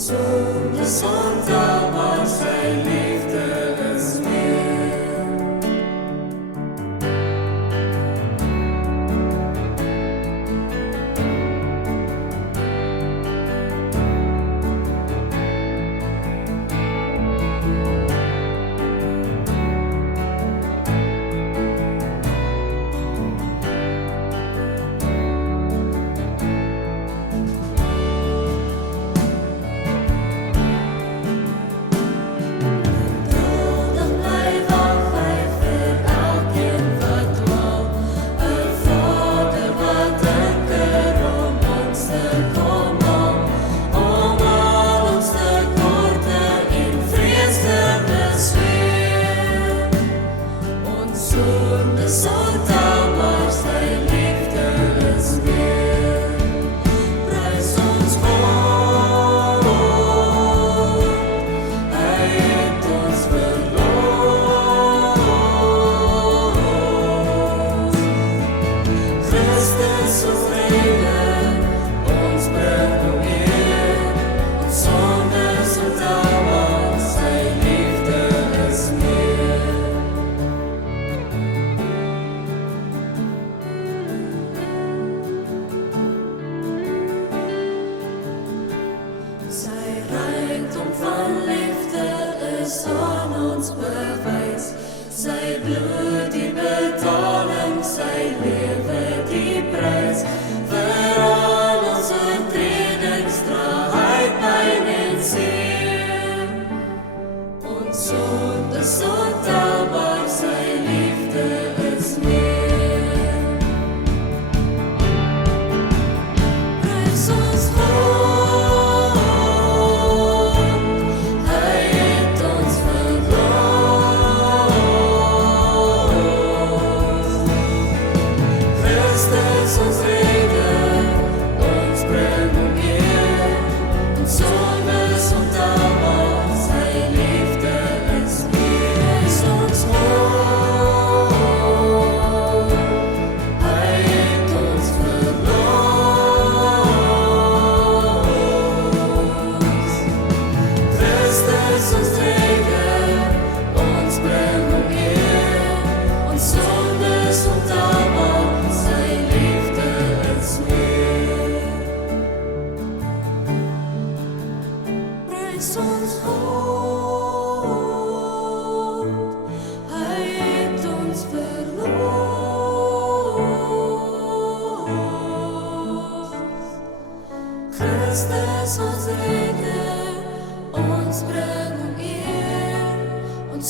Zondes und aber sein liefde es mir. Aan ons bewys, sy bloed die betaling, sy lewe die prys, vir al ons oortredings dra hy pyn en seer. Ons sondes ontelbaar, sy liefde is meer. Prys ons ons God, hy het ons verlos. Christus ons redder, ons bring hom eer, ons